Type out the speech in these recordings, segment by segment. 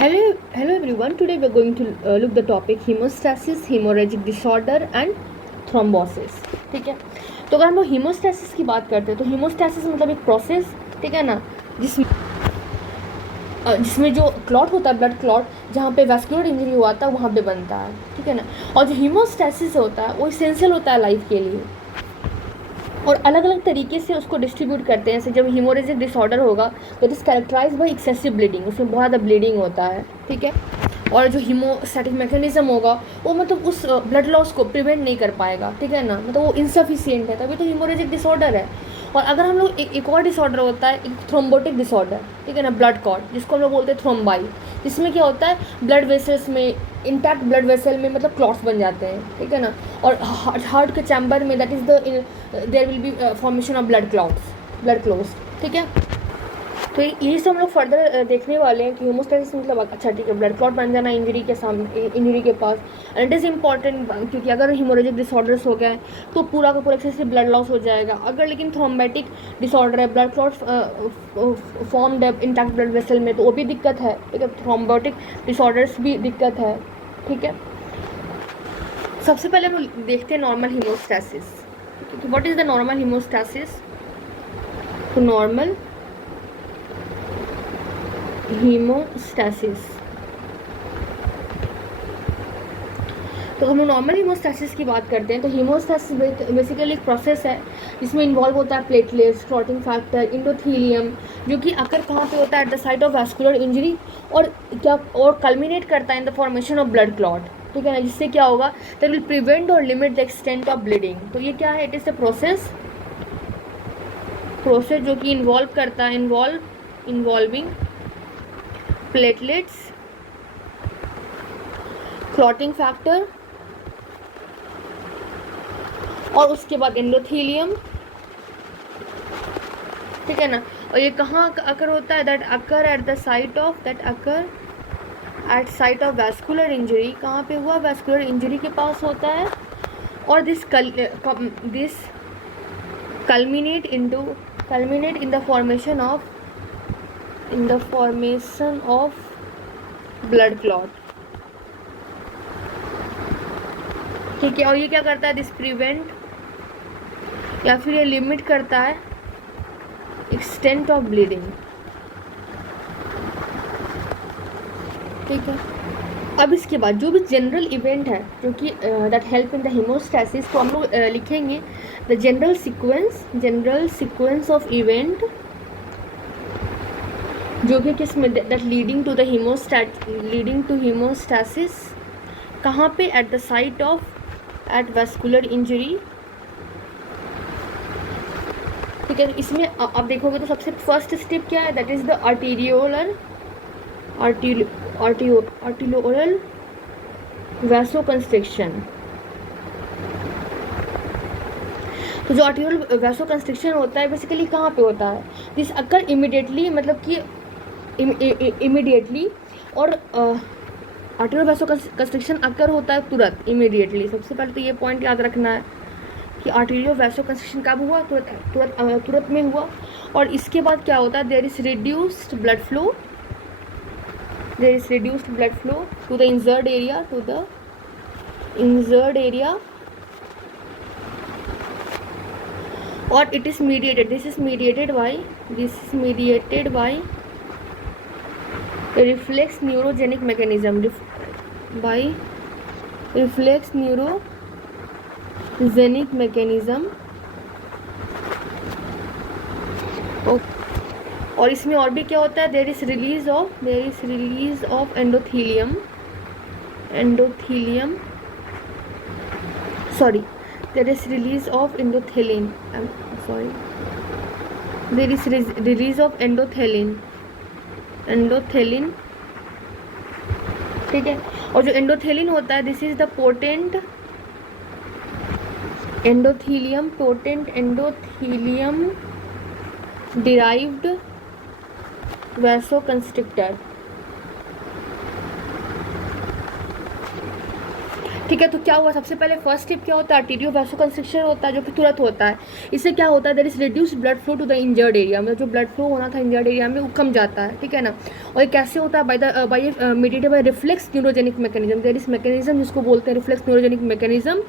Hello everyone. Today we're going to look the topic hemostasis, hemorrhagic disorder and thrombosis. ठीक है, तो अगर हम लोग हीमोस्टैसिस की बात करते हैं तो हीमोस्टैसिस मतलब एक प्रोसेस, ठीक है ना, जिसमें जो क्लॉट होता है, ब्लड क्लॉट, जहाँ पे वैस्कुलर इंजरी हुआ था वहाँ पे बनता है, ठीक है ना। और जो हीमोस्टैसिस होता है वो इसेंशियल होता है लाइफ के लिए, और अलग अलग तरीके से उसको डिस्ट्रीब्यूट करते हैं। जैसे जब हीमोरेजिक डिसऑर्डर होगा तो it is characterise by excessive bleeding, उसमें बहुत ज़्यादा ब्लीडिंग होता है, ठीक है। और जो हीमोस्टैटिक मैकेनिज्म होगा वो मतलब उस ब्लड लॉस को प्रिवेंट नहीं कर पाएगा, ठीक है ना, मतलब वो इनसफिशियंट है, तभी तो हीमोरेजिक डिसऑर्डर है। और अगर हम लोग एक और डिसऑर्डर होता है, एक थ्रोम्बोटिक डिसऑर्डर, ठीक है ना, ब्लड क्लॉट, जिसको हम लोग बोलते हैं थ्रोम्बाई, जिसमें क्या होता है, ब्लड वेसल्स में, इंटैक्ट ब्लड वेसल में मतलब क्लॉट्स बन जाते हैं, ठीक है ना। और हार्ट के चैम्बर में that is the there will be formation of blood clots, ठीक है। तो ये सब हम लोग फर्दर देखने वाले हैं कि हीमोस्टैसिस मतलब अच्छा ठीक है, ब्लड क्लॉट बन जाना इंजरी के सामने, इंजरी के पास। एंड इट इज़ इंपॉर्टेंट क्योंकि अगर हीमोरेजिक डिसऑर्डर्स हो गए तो पूरा का पूरा एक्सेसिव ब्लड लॉस हो जाएगा। अगर लेकिन थ्रोम्बोटिक डिसऑर्डर है, ब्लड क्लॉट फॉर्म्ड है इंटैक्ट ब्लड वेसल में, तो वो भी दिक्कत है, ठीक है। थ्रोम्बोटिक डिसऑर्डर्स भी दिक्कत है, ठीक है। सबसे पहले हम देखते हैं normal haemostasis. What is the normal haemostasis? तो नॉर्मल हीमोस्टैसिस, तो हम नॉर्मल हीमोस्टैसिस की बात करते हैं तो हीमोस्टैसिस बेसिकली एक प्रोसेस है जिसमें इन्वॉल्व होता है प्लेटलेट्स, क्लॉटिंग फैक्टर, इंडोथीलियम, जो कि आकर कहाँ पे होता है, eight the site of vascular injury, और क्या और कल्मिनेट करता है in the formation of blood clot, ठीक है ना, जिससे क्या होगा, दैट विल प्रिवेंट और limit the extent of bleeding. तो ये क्या है, इट इज़ अ प्रोसेस जो कि इन्वॉल्व करता है, इन्वॉल्विंग प्लेटलेट्स, क्लॉटिंग फैक्टर, और उसके बाद एंडोथीलियम, ठीक है ना। और ये कहाँ अकर होता है, that occur at the site of, at site of vascular injury. कहाँ पे हुआ, वैस्कुलर इंजरी के पास होता है। और this culminate in the formation of blood clot, ठीक है। और ये क्या करता है, दिस प्रिवेंट या फिर ये लिमिट करता है एक्सटेंट ऑफ ब्लीडिंग, ठीक है। अब इसके बाद जो भी जनरल इवेंट है जो कि that help in the hemostasis, तो हम लोग लिखेंगे the general sequence of event जो कि किस में, दैट लीडिंग टू हीमोस्टैसिस, कहाँ पे, at the site of, at vascular injury, ठीक है। इसमें आप देखोगे तो सबसे फर्स्ट स्टेप क्या है, दैट इज द आर्टीरियोलर वैसोकंस्ट्रिक्शन। तो जो आर्टीरियल वैसोकंस्ट्रिक्शन होता है बेसिकली कहाँ पे होता है, दिस अकर इमिडिएटली, मतलब कि इमिडिएटली, और आर्टीरियल वैसोकंस्ट्रिक्शन अकर होता है तुरंत, इमिडिएटली। सबसे पहले तो ये पॉइंट याद रखना है कि आर्टीरियल वैसोकंस्ट्रिक्शन कब हुआ, तुरंत में हुआ। और इसके बाद क्या होता है, there is reduced blood flow to the injured area, और it is mediated, this is mediated by reflex neurogenic mechanism, और इसमें और भी क्या होता है, there is release of endothelium, sorry, there is release of endothelin, there is release of endothelin, ठीक है। और जो एंडोथेलिन होता है, this is the potent endothelium derived vasoconstrictor, ठीक है। तो क्या हुआ, सबसे पहले फर्स्ट स्टेप क्या होता है, आर्टेरियो वैसोकंस्ट्रिक्शन होता है जो कि तुरंत होता है। इससे क्या होता है, there is reduced blood flow to the injured area, मतलब जो ब्लड फ्लो होना था इंजर्ड एरिया में वो कम जाता है, ठीक है ना। और ये कैसे होता है, by mediated by reflex neurogenic mechanism, there is mechanism जिसको बोलते हैं रिफ्लेक्स न्यूरोजेनिक मैकेनिज्म।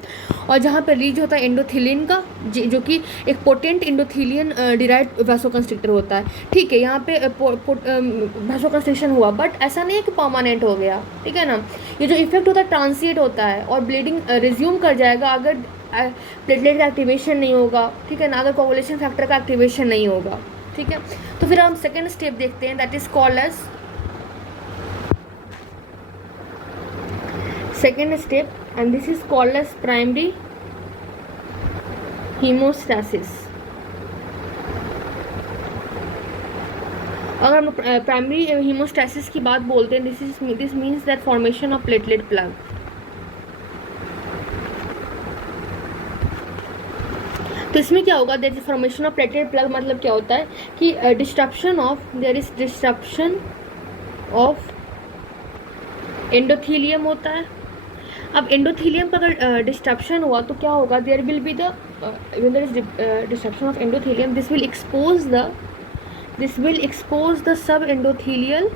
और जहाँ पर रिलीज होता है एंडोथिलिन का, जो कि एक पोटेंट एंडोथिलियन डिराइव्ड वैसोकंस्ट्रिक्टर होता है, ठीक है। यहाँ पे वैसोकंस्ट्रिक्शन हुआ, बट ऐसा नहीं है कि परमानेंट हो गया, ठीक है ना। ये जो इफेक्ट होता है ट्रांसिएंट होता है और ब्लीडिंग रिज्यूम कर जाएगा अगर प्लेटलेट का एक्टिवेशन नहीं होगा, ठीक है ना, अगर कोगुलेशन फैक्टर का एक्टिवेशन नहीं होगा, ठीक है। तो फिर हम सेकेंड स्टेप देखते हैं, that is called as second step, and this is called as primary haemostasis. अगर हम प्राइमरी हीमोस्टैसिस की बात बोलते हैं, this means that formation of platelet plug. तो इसमें क्या होगा, there is formation of platelet plug, मतलब क्या होता है कि there is disruption of endothelium होता है। अब एंडोथीलियम का अगर डिस्ट्रप्शन हुआ तो क्या होगा, there will be the when there is disruption of endothelium, this will expose the subendothelial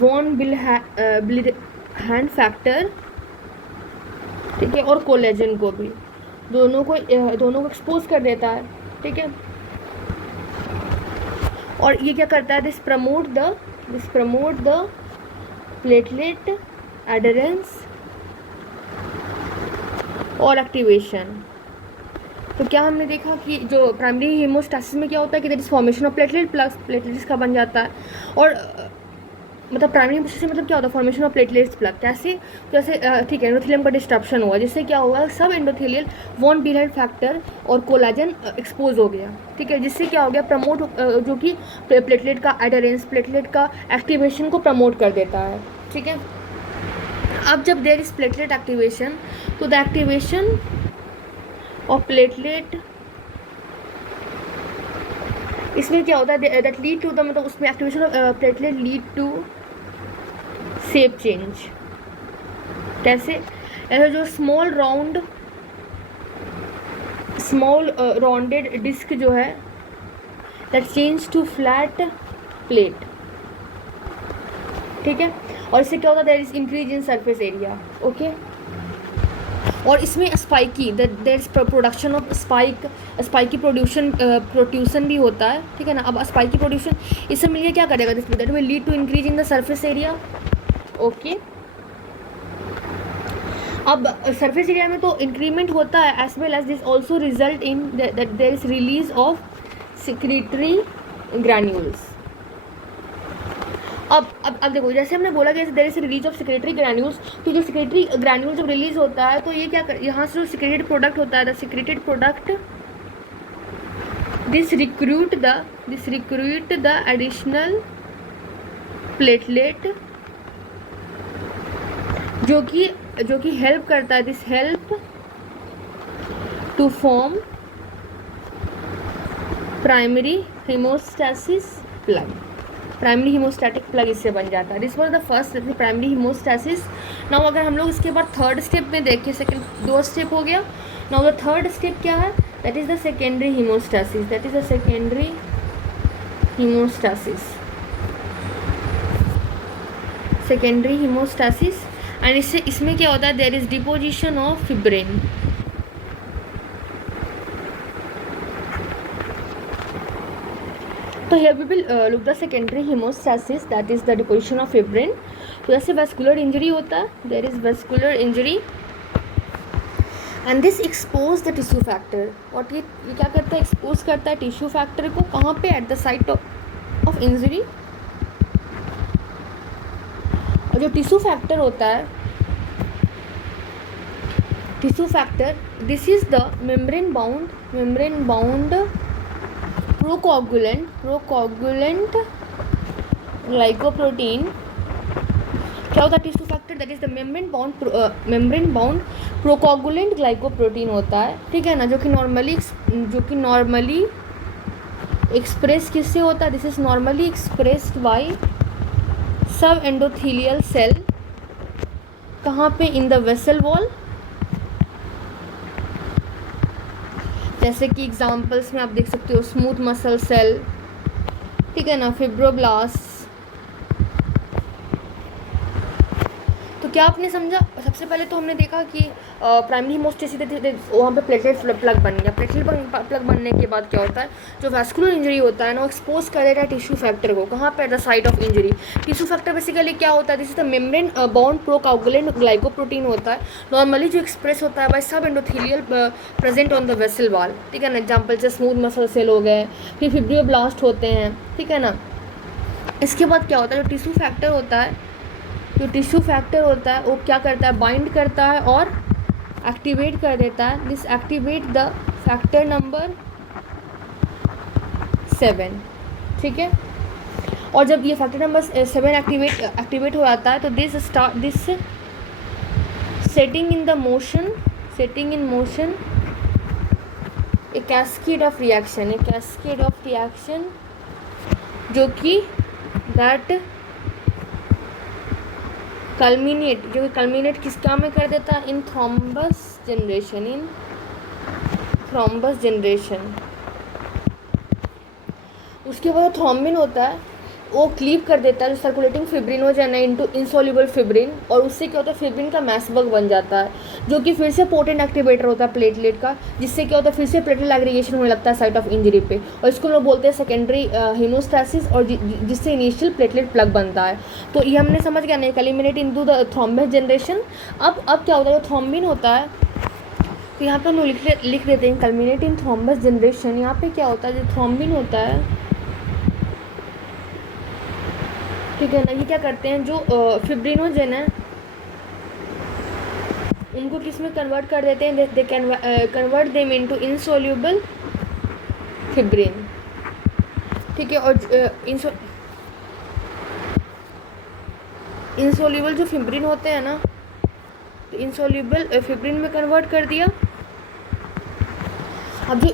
von Willebrand factor, ठीक है, और कोलेजन को भी, दोनों को एक्सपोज कर देता है, ठीक है। और ये क्या करता है, दिस प्रमोट द प्लेटलेट एडरेंस और एक्टिवेशन। तो क्या हमने देखा कि जो प्राइमरी हीमोस्टैसिस में क्या होता है कि there is formation of platelet plugs, platelets का बन जाता है। और मतलब प्राइमरी हीमोस्टैसिस मतलब क्या होता है, फॉर्मेशन ऑफ प्लेटलेट्स प्लग, कैसे, जैसे ठीक है, एंडोथेलियम का डिस्ट्रप्शन हुआ, जिससे क्या हुआ, सब एंडोथेलियल वॉन विलेब्रेड फैक्टर और कोलाजन एक्सपोज हो गया, ठीक है, जिससे क्या हो गया, प्रमोट जो कि प्लेटलेट का एडरेंस, प्लेटलेट का एक्टिवेशन को प्रमोट कर देता है, ठीक है। अब जब देयर इज प्लेटलेट एक्टिवेशन, तो द एक्टिवेशन और प्लेटलेट, इसमें क्या होता है, दैट लीड टू द, मतलब उसमें activation of platelet lead to shape change. कैसे, ऐसे जो स्मॉल राउंडेड डिस्क जो है, that change to flat plate, ठीक है। और इससे क्या होता है, there is increase in surface area, okay. और इसमें spiky, there is production of spiky production भी होता है, ठीक है ना। अब स्पाइकी प्रोड्यूसन इससे मिलकर क्या करेगा, this that will lead to increase in the surface area, okay. अब सरफेस एरिया में तो इंक्रीमेंट होता है, as well as this also result in that there is release of secretory granules. अब देखो, जैसे हमने बोला कि there is release of secretory granules, तो जो सिक्रेटरी ग्रैन्यूल जब रिलीज होता है तो ये क्या यहाँ से जो सिक्रेटेड प्रोडक्ट होता है, the secreted product this recruit the additional platelet, जो कि हेल्प करता है, this help to form primary haemostasis plug, primary haemostatic plug इससे बन जाता है। This was the first primary haemostasis. Now अगर हम लोग इसके बाद थर्ड स्टेप में देखें, सेकंड 2 स्टेप हो गया, नाउ द थर्ड स्टेप क्या है, that is the secondary hemostasis, secondary hemostasis. And इसमें क्या होता है, there is deposition of fibrin, तो here we will look the secondary hemostasis, that is the deposition of fibrin। तो जैसे vascular injury होता है, there is vascular injury and this expose the tissue factor, और ये क्या करता है, expose करता है tissue factor को, कहाँ पे, at the site of injury। और जो tissue factor होता है, tissue factor, this is the membrane bound procoagulant glycoprotein. क्या होता है tissue factor, that is the membrane bound procoagulant glycoprotein होता है, ठीक है ना, जो कि नॉर्मली एक्सप्रेस किससे होता है, this is normally expressed by सब एंडोथीलियल सेल, कहाँ पे? In the vessel wall. जैसे कि एग्जांपल्स में आप देख सकते हो स्मूथ मसल सेल, ठीक है ना, फिब्रोब्लास्ट। तो क्या आपने समझा? सबसे पहले तो हमने देखा कि प्राइमरी हीमोस्टेसिस वहाँ पे प्लेटलेट प्लग बन गया। प्लेटलेट प्लग बनने के बाद क्या होता है, जो वैस्कुलर इंजरी होता है ना, वो एक्सपोज कर देता है टिश्यू फैक्टर को। कहाँ पे? At the site of injury. Tissue factor basically क्या होता है? This is the membrane bound procoagulant glycoprotein होता है, नॉर्मली जो एक्सप्रेस होता है by subendothelial present on the vessel wall, ठीक है ना। एग्जाम्पल से स्मूथ मसल सेल हो गए, फिर फिब्रियोब्लास्ट होते हैं, ठीक है ना। इसके बाद क्या होता है, जो टिश्यू फैक्टर होता है वो क्या करता है? बाइंड करता है और एक्टिवेट कर देता है। This activate the factor number 7, ठीक है। और जब ये फैक्टर नंबर 7 एक्टिवेट हो जाता है तो this setting in motion A cascade of reaction, जो कि दैट कल्मिनेट किस काम में कर देता है? इन थ्रोम्बस जनरेशन। उसके बाद थ्रोम्बिन होता है, वो क्लीव कर देता है जो सर्कुलेटिंग फिब्रिनोजन है इनटू इनसॉल्युबल फिब्रिन, और उससे क्या होता है? फिब्रिन का मैसबर्ग बन जाता है, जो कि फिर से पोटेंट एक्टिवेटर होता है प्लेटलेट का, जिससे क्या होता है? फिर से प्लेटलेट एग्रीगेशन होने लगता है साइट ऑफ इंजरी पे, और इसको हम लोग बोलते हैं सेकेंडरी हीमोस्टैसिस, और जिससे इनिशियल प्लेटलेट प्लग बनता है। तो ये हमने समझ गया नहीं, eliminate into the thrombus generation. अब क्या होता है? जो थ्रोम्बिन होता है, तो यहाँ पे हम लोग लिख देते हैं कल्मिनेट इन थ्रोम्बस जनरेशन। यहाँ पे क्या होता है? जो थ्रोम्बिन होता है, ठीक है ना, ये क्या करते हैं? जो फिब्रिनोजन है उनको किस में कन्वर्ट कर देते हैं? They convert them into insoluble fibrin, ठीक है। और इनसॉल्युबल जो फिब्रिन होते हैं ना, तो इनसॉल्युबल फिब्रिन में कन्वर्ट कर दिया। अब जो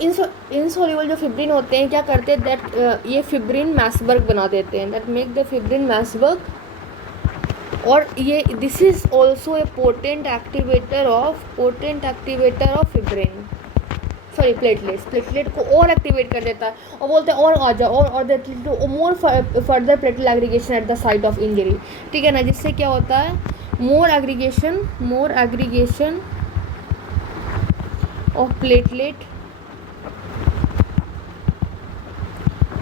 इनसॉल्युबल जो फिब्रिन होते हैं क्या करते हैं? दैट ये फिब्रिन मैसबर्ग बना देते हैं, दैट मेक द फिब्रिन मैसबर्ग। और ये this is also a potent activator of fibrin, sorry platelet को और एक्टिवेट कर देता है, और बोलते हैं और आ जाओ और more further platelet aggregation at the site of injury, ठीक है ना। जिससे क्या होता है? More aggregation of platelet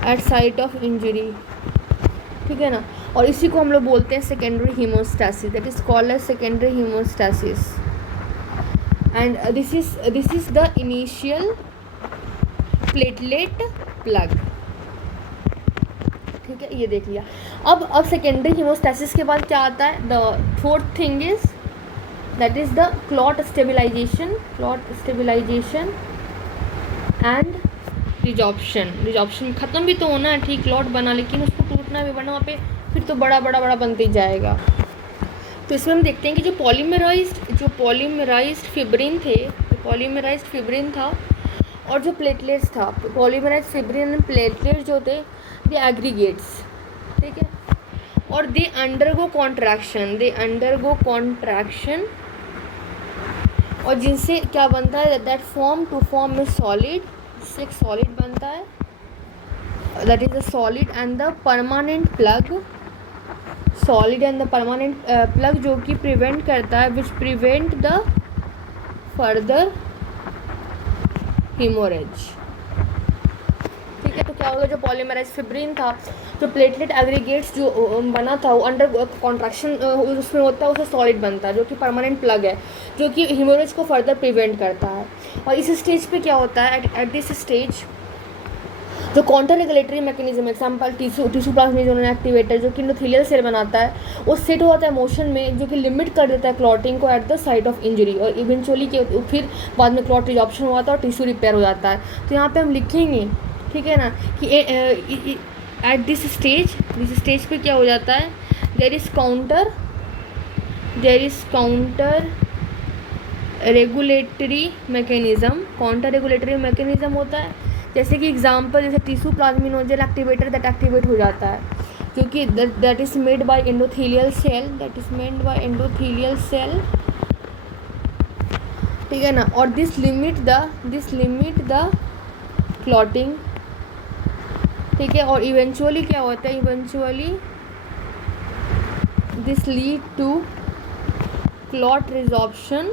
at site of injury, ठीक है ना। और इसी को हम लोग बोलते हैं secondary hemostasis, that is called as secondary hemostasis. And this is the initial platelet plug, ठीक है, ये देख लिया। अब सेकेंडरी हीमोस्टैसिस के बाद क्या आता है? The fourth thing is that is the clot stabilisation and resorption ख़त्म भी तो होना है, ठीक, क्लॉट बना, लेकिन उसको टूटना भी, वरना वहाँ पे फिर तो बड़ा बनते ही जाएगा। तो इसमें हम देखते हैं कि जो पॉलीमराइज्ड फिब्रिन था और जो प्लेटलेट्स था, पॉलीमराइज्ड फिब्रिन एंड प्लेटलेट्स जो थे दे एग्रीगेट्स, ठीक है, और दे अंडरगो कॉन्ट्रैक्शन, और जिनसे क्या बनता है? दैट फॉर्म ए सॉलिड, इससे एक सॉलिड बनता है, that is the solid and the permanent plug, जो कि प्रिवेंट करता है, which prevent the further haemorrhage, ठीक है। तो क्या होगा? जो पॉलीमराइज्ड फिब्रिन था, जो प्लेटलेट एग्रीगेट्स जो बना था, वो अंडर कॉन्ट्रैक्शन उसमें होता है, उससे सॉलिड बनता है, जो कि परमानेंट प्लग है, जो कि हीमोरेज को फर्दर प्रिवेंट करता है। और इस स्टेज पे क्या होता है? एट दिस स्टेज जो counter regulatory mechanism, example tissue plasmic activator, जो कि एंडोथेलियल सेल बनाता है, वो सेट हो जाता है मोशन में, जो कि लिमिट कर देता है क्लॉटिंग को eight the site of injury, और इवेंचुअली फिर बाद में क्लॉट रिजॉर्प्शन हुआ था और टिश्यू रिपेयर हो जाता है। तो यहाँ पे हम लिखेंगे, ठीक है ना, कि एट दिस स्टेज पे क्या हो जाता है? There is counter regulatory mechanism होता है। जैसे कि एग्जांपल, जैसे tissue plasminogen activator that activate हो जाता है, जो कि that is made by endothelial cell, that is made by endothelial cell, ठीक है ना। और दिस लिमिट द क्लॉटिंग, ठीक है। और इवेंचुअली क्या होता है, eventually this lead to clot resorption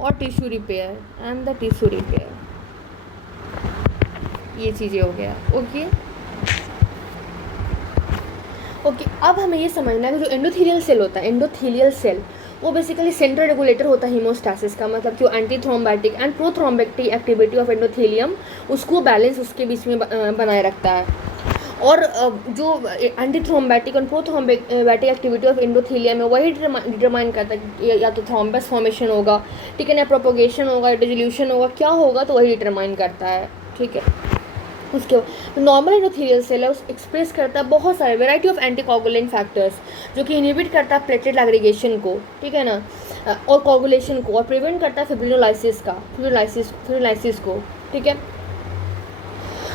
और tissue repair and the tissue repair, ये चीज़ें हो गया। ओके ओके, अब हमें ये समझना है कि जो एंडोथेलियल सेल होता है, एंडोथेलियल सेल वो बेसिकली सेंट्रल रेगुलेटर होता है हीमोस्टैसिस का, मतलब कि anti thrombotic and pro thrombotic activity of endothelium उसको बैलेंस उसके बीच में बनाए रखता है। और जो एंटी थ्रोम्बैटिक और pro thrombotic activity of endothelium है वही डिटरमाइन करता है कि या तो थ्रोम्बस फॉर्मेशन होगा, ठीक है ना, प्रोपोगेशन होगा, डिसोल्यूशन होगा, क्या होगा, तो वही डिटरमाइन करता है, ठीक है। उसके नॉर्मल एंडोथेलियल सेल है, एक्सप्रेस करता है बहुत सारे वेराइटी ऑफ एंटीकोगुलेंट फैक्टर्स जो कि इनहिबिट करता है प्लेटलेट एग्रीगेशन को, ठीक है ना, और कोगुलेशन को, और प्रिवेंट करता है फिब्रिनोलाइसिस को, ठीक है।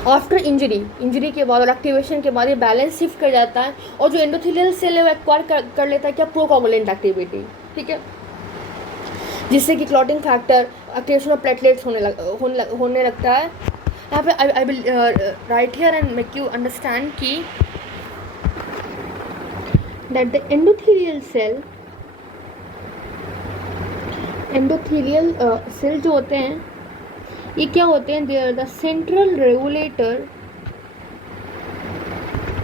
आफ्टर इंजरी के बाद और एक्टिवेशन के बाद ये बैलेंस शिफ्ट कर जाता है, और जो एंडोथेलियल सेल है वो एक्वायर कर लेता है क्या, प्रोकोगुलेंट एक्टिविटी, ठीक है, जिससे कि clotting factor activation of platelets होने लगता है। यहाँ पे I will write here and make you understand कि दैट द एंडोथेलियल सेल जो होते हैं ये क्या होते हैं, they are the central regulator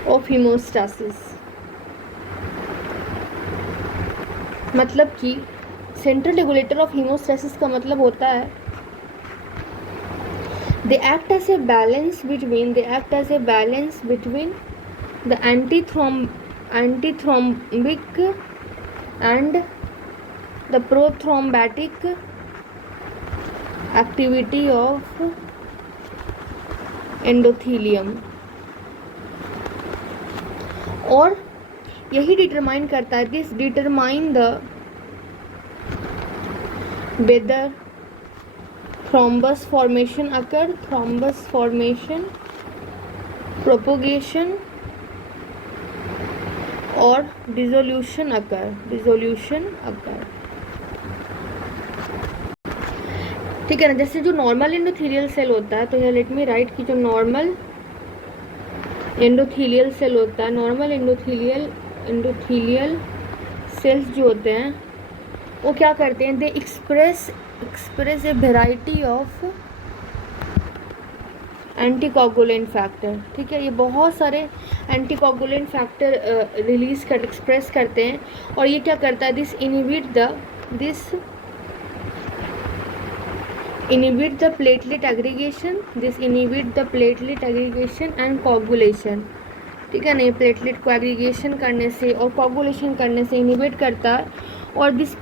of hemostasis, मतलब कि सेंट्रल रेगुलेटर ऑफ हीमोस्टैसिस का मतलब होता है they act as a balance between the antithrombic and the prothrombatic activity of endothelium, और यही डिटरमाइन करता है, this determine the whether thrombus formation occur, propagation और dissolution occur, ठीक है ना। जैसे जो नॉर्मल एंडोथेलियल सेल होता है, तो यहाँ लेट मी राइट कि जो नॉर्मल एंडोथेलियल सेल होता है, नॉर्मल एंडोथेलियल सेल्स जो होते हैं वो क्या करते हैं, they express a variety of anticoagulant factor, ठीक है। ये बहुत सारे एंटीकोगुलेंट फैक्टर एक्सप्रेस करते हैं, और ये क्या करता है, this inhibit the platelet aggregation and coagulation, ठीक है ना। ये प्लेटलेट को एग्रीगेशन करने से और कोगुलेशन करने से इनहिबिट करता है, और दिस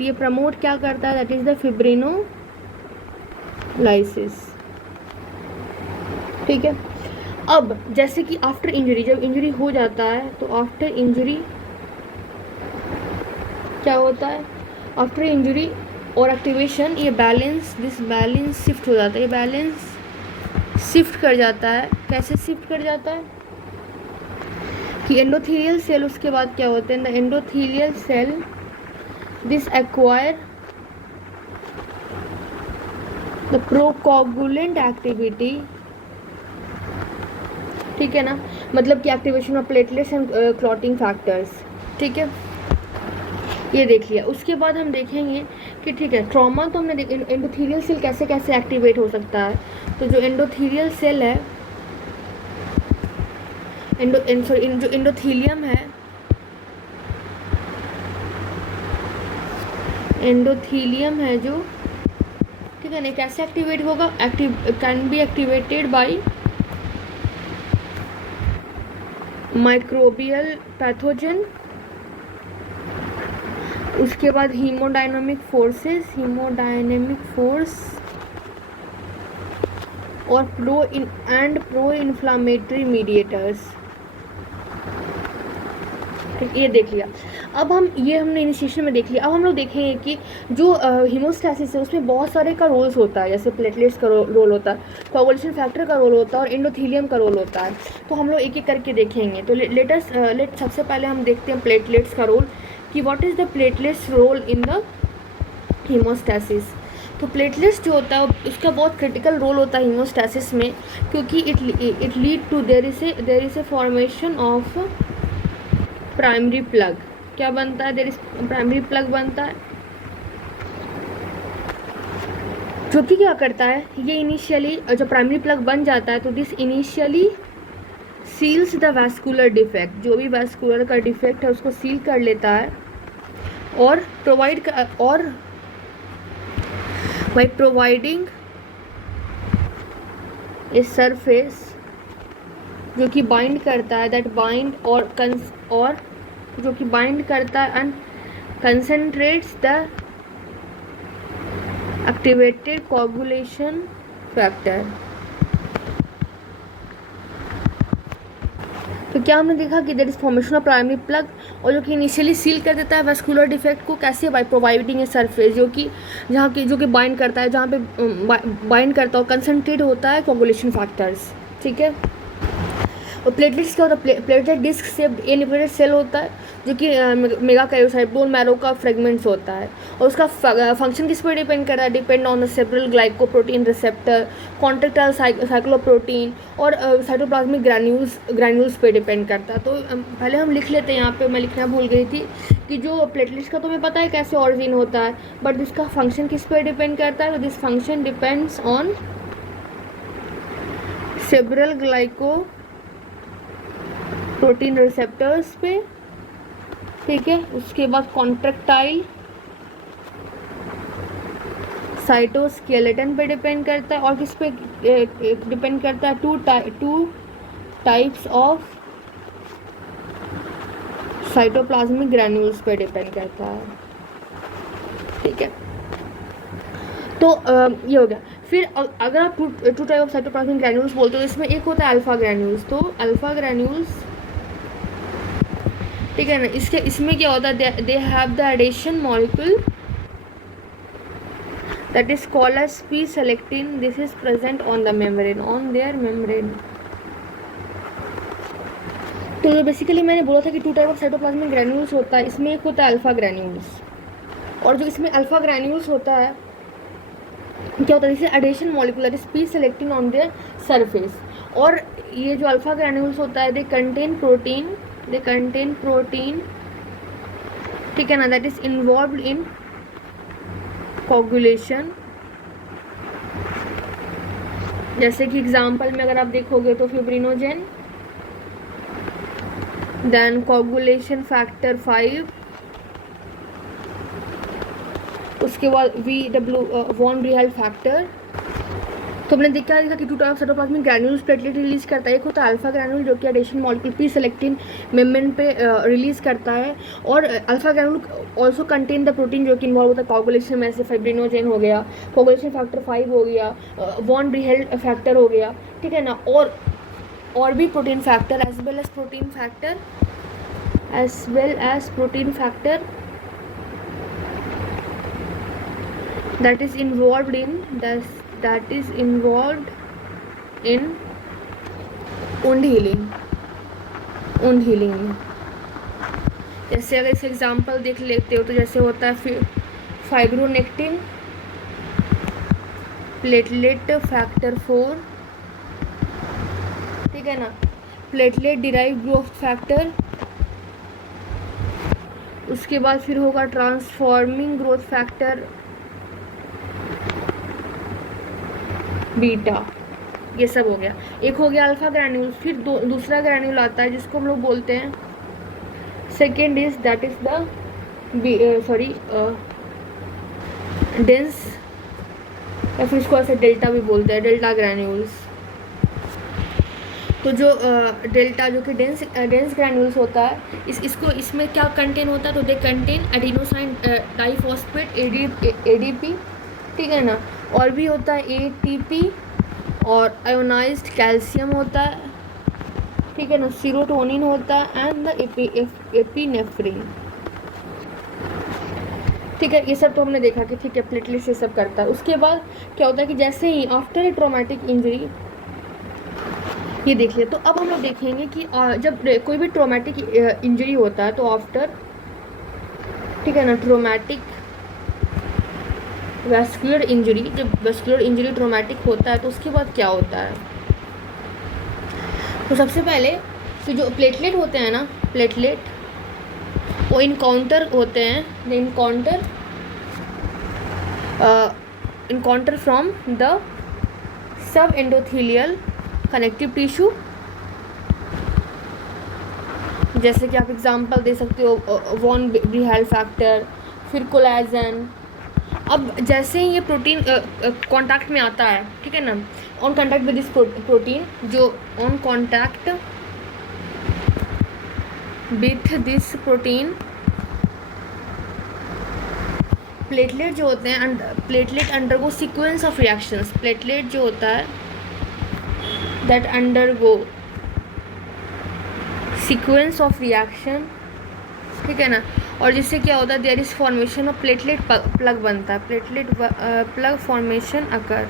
ये प्रमोट क्या करता है, दैट इज द फिब्रिनोलाइसिस, ठीक है। अब जैसे कि आफ्टर इंजरी, जब इंजरी हो जाता है तो आफ्टर इंजरी क्या होता है, आफ्टर इंजरी और एक्टिवेशन ये बैलेंस शिफ्ट हो जाता है, ये बैलेंस शिफ्ट कर जाता है। कैसे शिफ्ट कर जाता है कि एंडोथेलियल सेल उसके बाद क्या होते हैं, the endothelial cell this acquire the procoagulant activity, ठीक है ना, मतलब कि activation of platelets and clotting factors, ठीक है। ये देख लिया। उसके बाद हम देखेंगे कि ठीक है ट्रॉमा तो हमने एंडोथेलियल सेल कैसे कैसे एक्टिवेट हो सकता है। तो जो एंडोथेलियल सेल है, जो एंडोथेलियम है, जो ठीक है ना, कैसे एक्टिवेट होगा, can be activated by microbial pathogen, उसके बाद हीमोडायनामिक फोर्स और प्रो इन्फ्लामेटरी मीडिएटर्स, ये देख लिया। अब हमने इनिशिएशन में देख लिया। अब हम लोग देखेंगे कि जो हीमोस्टैसिस है उसमें बहुत सारे का रोल्स होता है, जैसे प्लेटलेट्स का रोल होता है, कोएगुलेशन फैक्टर का रोल होता है और एंडोथेलियम का रोल होता है। तो हम लोग एक एक करके देखेंगे। तो लेट सबसे पहले हम देखते हैं प्लेटलेट्स का रोल, कि what is the platelets role in the hemostasis. तो प्लेटलेट्स जो होता है उसका बहुत क्रिटिकल रोल होता है हीमोस्टैसिस में, क्योंकि it lead to there is a formation of primary plug. क्या बनता है? देयर इज प्राइमरी प्लग बनता है, जो कि क्या करता है, ये इनिशियली जब प्राइमरी प्लग बन जाता है तो this initially seals the vascular defect. जो भी वैस्कुलर का डिफेक्ट है उसको सील कर लेता है और by providing a surface जो कि बाइंड करता है, that bind और जो कि बाइंड करता है and concentrates the activated coagulation factor। तो क्या हमने देखा कि there is formation of primary plug, और जो कि इनिशियली सील कर देता है वैस्कुलर डिफेक्ट को। कैसे? बाय प्रोवाइडिंग ए सरफेस जो कि बाइंड करता है, जहाँ पे बाइंड करता है और कंसनट्रेट होता है कोगुलेशन फैक्टर्स। ठीक है। और प्लेटलेट्स क्या होता है? प्लेटलेट डिस्क शेप्ड ए न्यूक्लियेटेड सेल होता है, जो कि मेगाकैरियोसाइट बोन मैरो का फ्रेगमेंट्स होता है। और उसका फंक्शन किस पर डिपेंड करता है? Depend on the cerebral glycoprotein receptor, contractile cycloprotein और साइटोप्लाज्मिक ग्रैन्यूल्स पे डिपेंड करता है। तो पहले हम लिख लेते हैं, यहाँ पे मैं लिखना भूल गई थी कि जो प्लेटलेट्स का तुम्हें पता है कैसे ऑरिजिन होता है, बट इसका फंक्शन किस पर डिपेंड करता है? तो this function depends on cerebral glycoprotein receptors पे। ठीक है। उसके बाद कॉन्ट्रेक्टाइल साइटोस्केलेटन पे डिपेंड करता है, और किस पे डिपेंड करता है? Two types of cytoplasmic granules पे डिपेंड करता है। ठीक है। तो ये हो गया। फिर अगर आप two type of cytoplasmic granules बोलते हो, इसमें एक होता है अल्फा ग्रैन्यूल्स। तो अल्फा ग्रैन्यूल्स, ठीक है ना, इसमें क्या होता है? They have the adhesion molecule that is called as p-selectin. This is present on the membrane, on their membrane। तो जो बेसिकली मैंने बोला था कि two type of cytoplasmic granules होता है, इसमें एक होता है अल्फा ग्रैन्यूल्स, और जो इसमें अल्फा ग्रैन्यूल्स होता है क्या होता है? जैसे adhesion molecule that is p-selectin on their surface। और ये जो अल्फा ग्रैन्यूल्स होता है, दे कंटेन प्रोटीन, ठीक है ना, that is involved in coagulation. जैसे कि एग्जांपल में अगर आप देखोगे तो फिब्रिनोजेन, देन कोगुलेशन फैक्टर 5, उसके बाद वॉन ब्रिहल फैक्टर। तो हमने देखा कि two type of cytoplasmic granules platelet release करता है। एक होता है अल्फा ग्रैन्यूल जो कि एडिशन मॉलिक्यूल p-selectin मेम्ब्रेन पे रिलीज करता है, और alpha granule also contain the protein जो कि इन्वॉल्व होता है कोगुलेशन में, से फाइब्रिनोजेन हो गया, कोगुलेशन फैक्टर 5 हो गया, वॉन ब्रिहल फैक्टर हो गया। ठीक है ना। और भी protein factor as well as protein factor that is involved in wound healing में। जैसे अगर इस एग्जांपल देख लेते हो तो जैसे होता है फाइब्रोनेक्टिन, प्लेटलेट फैक्टर 4, ठीक है ना, प्लेटलेट डिराइव ग्रोथ फैक्टर, उसके बाद फिर होगा ट्रांसफॉर्मिंग ग्रोथ फैक्टर बीटा। ये सब हो गया। एक हो गया अल्फा ग्रैन्यूल। फिर दूसरा ग्रैन्यूल आता है जिसको हम लोग बोलते हैं second is that is the dense, या फिर इसको ऐसे डेल्टा भी बोलते हैं, डेल्टा ग्रैन्यूल्स। तो जो डेल्टा जो कि डेंस ग्रैन्यूल्स होता है, इसमें क्या कंटेन होता है? तो they contain adenosine diphosphate ADP, ठीक है ना, और भी होता है ATP, और आयोनाइज्ड कैल्शियम होता है, ठीक है ना, सीरोटोनिन होता है एंड द एपिनेफ्रिन। ठीक है, ये सब तो हमने देखा कि ठीक है प्लेटलेट्स ये सब करता है। उसके बाद क्या होता है कि जैसे ही आफ्टर ए ट्रॉमेटिक इंजरी, ये देख लिया। तो अब हम लोग देखेंगे कि जब कोई भी ट्रॉमेटिक इंजरी होता है तो आफ्टर, ठीक है ना, ट्रॉमेटिक वैस्कुलर इंजरी, जब वैस्कुलर इंजरी ट्रॉमेटिक होता है तो उसके बाद क्या होता है। तो सबसे पहले तो जो प्लेटलेट होते हैं ना, प्लेटलेट वो इनकाउंटर होते हैं, the encounter from the sub endothelial connective tissue. जैसे कि आप एग्जांपल दे सकते हो वॉन ब्रीहेल फैक्टर, फिर कोलेजन। अब जैसे ही ये प्रोटीन कांटेक्ट में आता है, ठीक है ना, on contact with this protein, जो on contact with this protein, platelet जो होते हैं, platelet undergo sequence of reactions. Platelet जो होता है that undergo sequence of reaction, ठीक है ना, और जिससे क्या होता है there is formation of platelet plug बनता है, प्लेटलेट प्लग फॉर्मेशन अकर।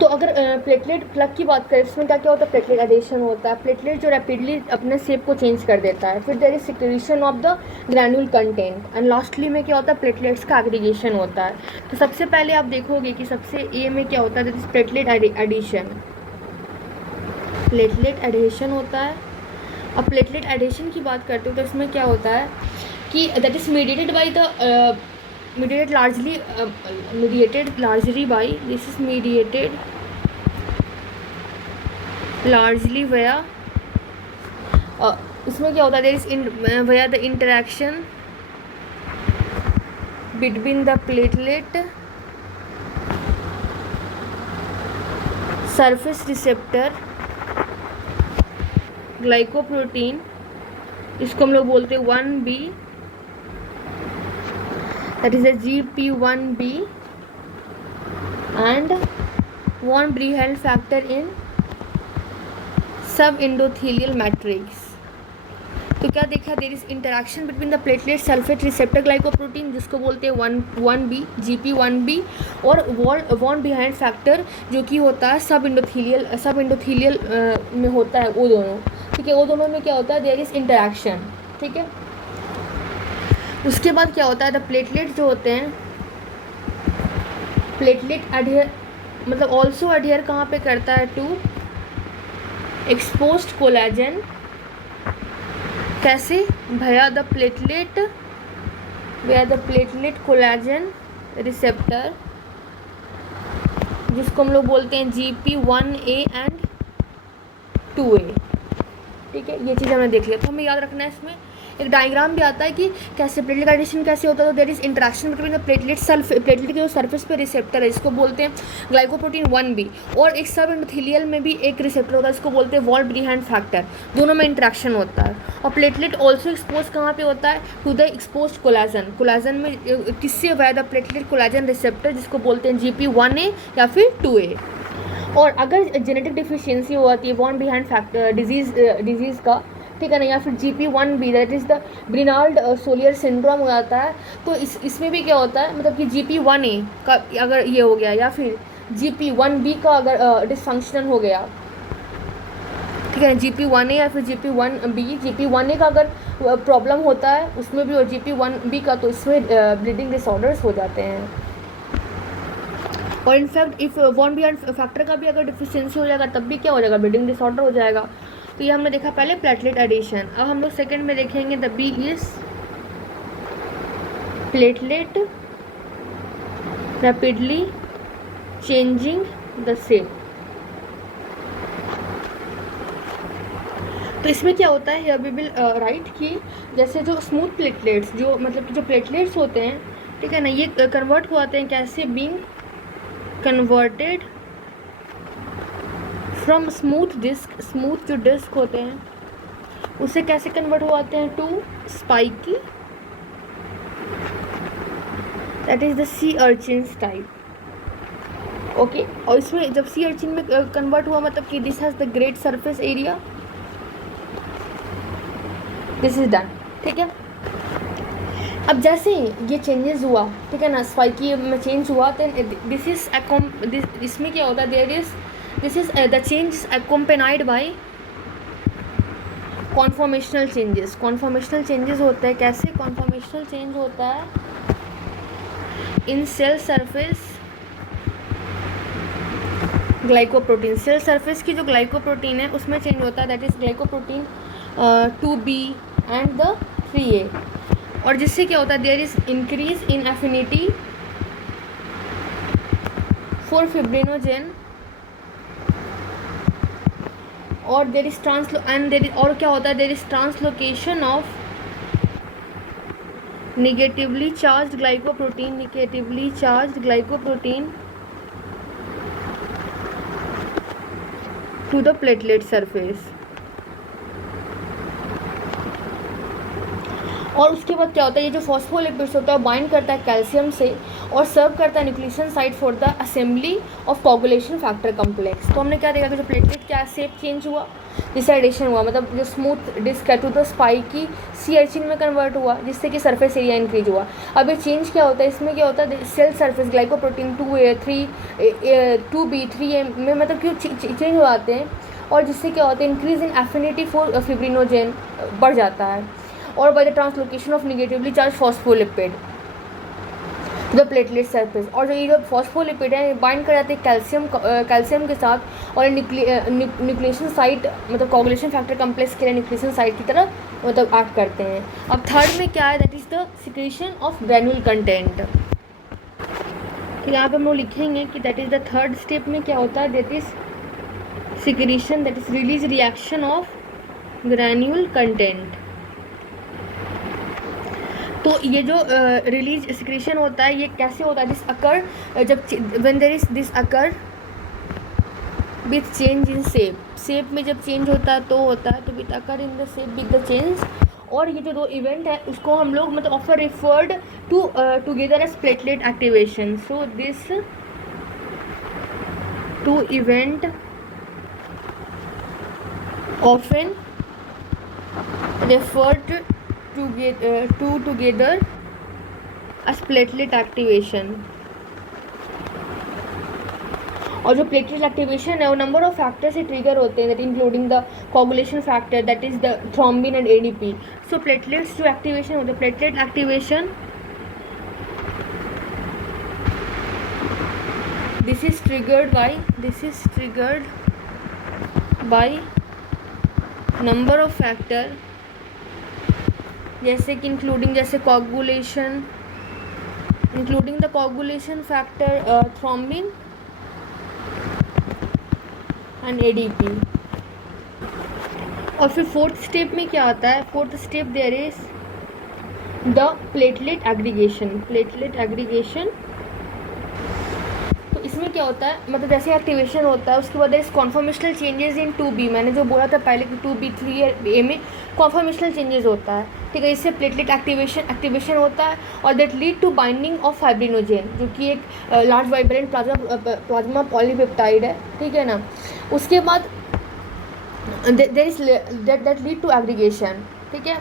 तो अगर प्लेटलेट प्लग की बात करें, इसमें क्या क्या होता है, प्लेटलेट एडिशन होता है। प्लेटलेट जो रैपिडली अपने शेप को चेंज कर देता है, फिर there is secretion of the granule content, and lastly में क्या होता है, प्लेटलेट्स का एग्रीगेशन होता है। तो सबसे पहले आप देखोगे कि सबसे ए में क्या होता है, that is platelet adhesion, platelet adhesion होता है। अब प्लेटलेट एडिशन की बात करते हो तो इसमें क्या होता है कि that is mediated by the mediated largely by, this is mediated largely via इसमें क्या होता है, there is via the interaction between the platelet surface receptor glycoprotein, इसको हम लोग बोलते हैं 1B, that is a GP1B, and von Breuer factor in subendothelial matrix। तो क्या देखा, there is interaction between the platelet surface receptor glycoprotein, जिसको बोलते हैं 1B GP1B, और वॉन बिहाइंड फैक्टर जो कि होता है सब इंडोथीलियल में होता है, वो दोनों, ठीक है, वो दोनों में क्या होता है, देयर इज इंटरेक्शन, ठीक है। उसके बाद क्या होता है, द प्लेटलेट जो होते हैं, प्लेटलेट अडहियर मतलब ऑल्सो अडहियर कहाँ पे करता है, टू एक्सपोज्ड कोलेजन। कैसे, via the platelet collagen receptor, जिसको हम लोग बोलते हैं GP1A एंड 2A, ठीक है। ये चीज़ हमने देख लिया। तो हमें याद रखना है, इसमें एक डायग्राम भी आता है कि कैसे प्लेटलेट एडिशन कैसे होता है। तो there is interaction between the platelet के जो सरफेस पे रिसेप्टर है, इसको बोलते हैं ग्लाइकोप्रोटीन 1B, और एक सब एंडोथेलियल में भी एक रिसेप्टर होता है, इसको बोलते हैं वॉन ब्रीहेर फैक्टर। दोनों में इंटरेक्शन होता है। और प्लेटलेट ऑल्सो एक्सपोज कहाँ पे होता है, टू द एक्सपोज कोलेजन में, किससे, via the platelet collagen receptor, जिसको बोलते हैं GP1A या फिर 2A। और अगर जेनेटिक डिफिशियंसी हो जाती है वॉन ब्रीहेर फैक्टर डिजीज़ का, ठीक है ना, या फिर GP1B that is the Bernard Soulier syndrome हो जाता है, तो इसमें भी क्या होता है, मतलब कि GP1A का अगर ये हो गया, या फिर GP1B का अगर डिसफंक्शनल हो गया, ठीक है, GP1A या फिर GP1B, GP1A का अगर प्रॉब्लम होता है उसमें भी, और GP1B का, तो इसमें ब्लीडिंग डिसऑर्डर्स हो जाते हैं। और इनफैक्ट इफ वॉन ब्रीहेर फैक्टर का भी अगर डिफिशियंसी हो जाएगा तब भी क्या हो जाएगा, ब्लीडिंग डिसऑर्डर हो जाएगा। तो ये हमने देखा पहले प्लेटलेट एडिशन। अब हम लोग सेकंड में देखेंगे the be is platelet rapidly changing the shape. तो इसमें क्या होता है, वी विल राइट कि जैसे जो स्मूथ प्लेटलेट्स, जो मतलब कि जो प्लेटलेट्स होते हैं, ठीक है ना, ये कन्वर्ट हो आते हैं कैसे, being converted from smooth disc, smooth जो डिस्क होते हैं उसे कैसे कन्वर्ट हो आते हैं, to spiky, that is the sea urchins type, okay, और इसमें जब सी अर्चिन में कन्वर्ट हुआ मतलब कि this has the great surface area, this is done, ठीक है। अब जैसे ये चेंजेस हुआ, ठीक है ना, स्पाइकी में चेंज हुआ, तो दिस इज इसमें क्या होता है, there is this is the change accompanied by conformational changes. Conformational changes होता है कैसे, कॉन्फॉर्मेशनल चेंज होता है in cell surface glycoprotein. Cell surface की जो ग्लाइकोप्रोटीन है उसमें चेंज होता है, that is glycoprotein 2B and the 3A, और जिससे क्या होता है, there is increase in affinity for fibrinogen, और देयर इज और क्या होता है, there is translocation of negatively charged glycoprotein to the platelet surface। और उसके बाद क्या होता है, ये जो फॉस्फोलिपिड्स होता है बाइंड करता है कैल्शियम से और सर्व करता है nucleation site for the assembly of coagulation factor complex. तो हमने क्या देखा कि जो प्लेटलेट क्या शेप चेंज हुआ, डिसाइडेशन हुआ, मतलब जो स्मूथ डिस्क है to the spiky sea urchin में कन्वर्ट हुआ, जिससे कि सरफेस एरिया इंक्रीज हुआ। अब ये चेंज क्या होता है, इसमें क्या होता है, cell surface glycoprotein 2B 3A में मतलब क्यों चेंज हो जाते हैं, और जिससे क्या होता है, increase in affinity for fibrinogen बढ़ जाता है, और by the translocation of negatively charge phospholipid the platelet surface. और जो ये जो फॉस्फोलिपिड है बाइंड कर जाते हैं कैल्शियम के साथ, और न्यूक्लियेशन साइट मतलब कोगुलेशन फैक्टर कम्प्लेक्स के लिए न्यूक्लियेशन साइट की तरह मतलब एक्ट करते हैं। अब थर्ड में क्या है, that is the secretion of granule content. तो यहाँ पर हम लोग लिखेंगे कि that is the third step में क्या होता है, that is secretion, that is release reaction of granule content. तो ये जो रिलीज सिक्रीशन होता है ये कैसे होता है, दिस अकर जब when there is this occur with change in shape में जब चेंज होता है तो होता है, तो with occur in the shape with the change. और ये जो दो इवेंट है उसको हम लोग मतलब ऑफर referred to together as platelet activation. So this two event often referred together as platelet activation। और जो प्लेटलेट एक्टिवेशन है वो नंबर ऑफ फैक्टर से ट्रिगर होते हैं, that including the coagulation factor, that is the thrombin and ADP. So platelets जो activation होते हैं, platelet activation this is triggered by number of factor, जैसे कि including the coagulation factor thrombin and ADP. और फिर fourth step में क्या आता है, fourth step there is the platelet aggregation. तो इसमें क्या होता है, मतलब जैसे एक्टिवेशन होता है उसके बाद इस कॉन्फॉर्मेशनल चेंजेस इन 2B, मैंने जो बोला था पहले कि 2B 3A में कॉन्फॉर्मेशनल चेंजेस होता है, ठीक है। इससे प्लेटलेट एक्टिवेशन होता है और that lead to binding of fibrinogen, जो कि एक लार्ज वाइब्रेंट प्लाज्मा पॉलीपेप्टाइड है, ठीक है ना। उसके बाद there is that lead to aggregation, ठीक है।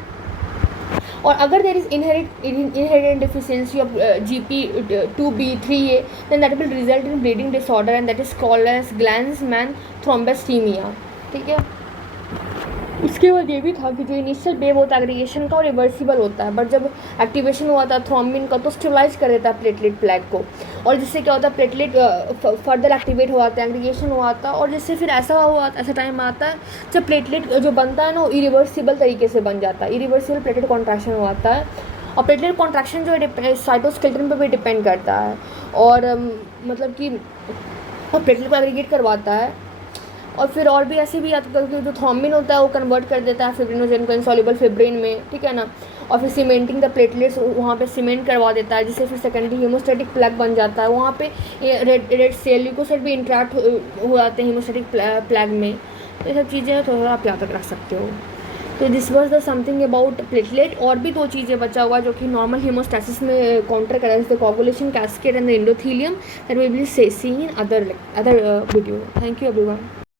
और अगर there is inherent deficiency of GP2B 3A then that will result in bleeding disorder and that is called as Glanzmann thrombasthenia, ठीक है। उसके बाद ये भी था कि जो इनिशियल वेव होता है एग्रीगेशन का वो रिवर्सिबल होता है, बट जब एक्टिवेशन हुआ था थ्रोम्बिन का तो स्टेबलाइज कर देता है प्लेटलेट प्लैग को, और जिससे क्या होता है प्लेटलेट फर्दर एक्टिवेट हुआ था, एग्रीगेशन हुआ था, और जिससे फिर ऐसा टाइम आता है जब प्लेटलेट जो बनता है ना वो इरिवर्सिबल तरीके से बन जाता है, इरिवर्सिबल प्लेटलेट कॉन्ट्रैक्शन हुआ है। और प्लेटलेट कॉन्ट्रैक्शन जो है साइटोस्केलेटन पर भी डिपेंड करता है, और मतलब कि प्लेटलेट को एग्रीगेट करवाता है। और फिर और भी ऐसे भी जो थ्रोम्बिन होता है वो कन्वर्ट कर देता है फिब्रिनोजेन को इनसॉल्युबल फिब्रिन में, ठीक है ना। और फिर सीमेंटिंग द प्लेटलेट्स वहाँ पे सीमेंट करवा देता है, जिससे फिर सेकेंडरी हीमोस्टैटिक प्लग बन जाता है। वहाँ पे रेड सेल ल्यूकोसाइट भी इंट्रैक्ट हो जाते हैं हीमोस्टैटिक प्लग में। तो ये सब चीज़ें थोड़ा आप याद रख सकते हो, तो this was the something about platelet. और भी 2 चीज़ें बचा हुआ जो कि नॉर्मल हीमोस्टैसिस में काउंटर करा, the coagulation cascade and the endothelium, that we will see in other video. Thank you everyone.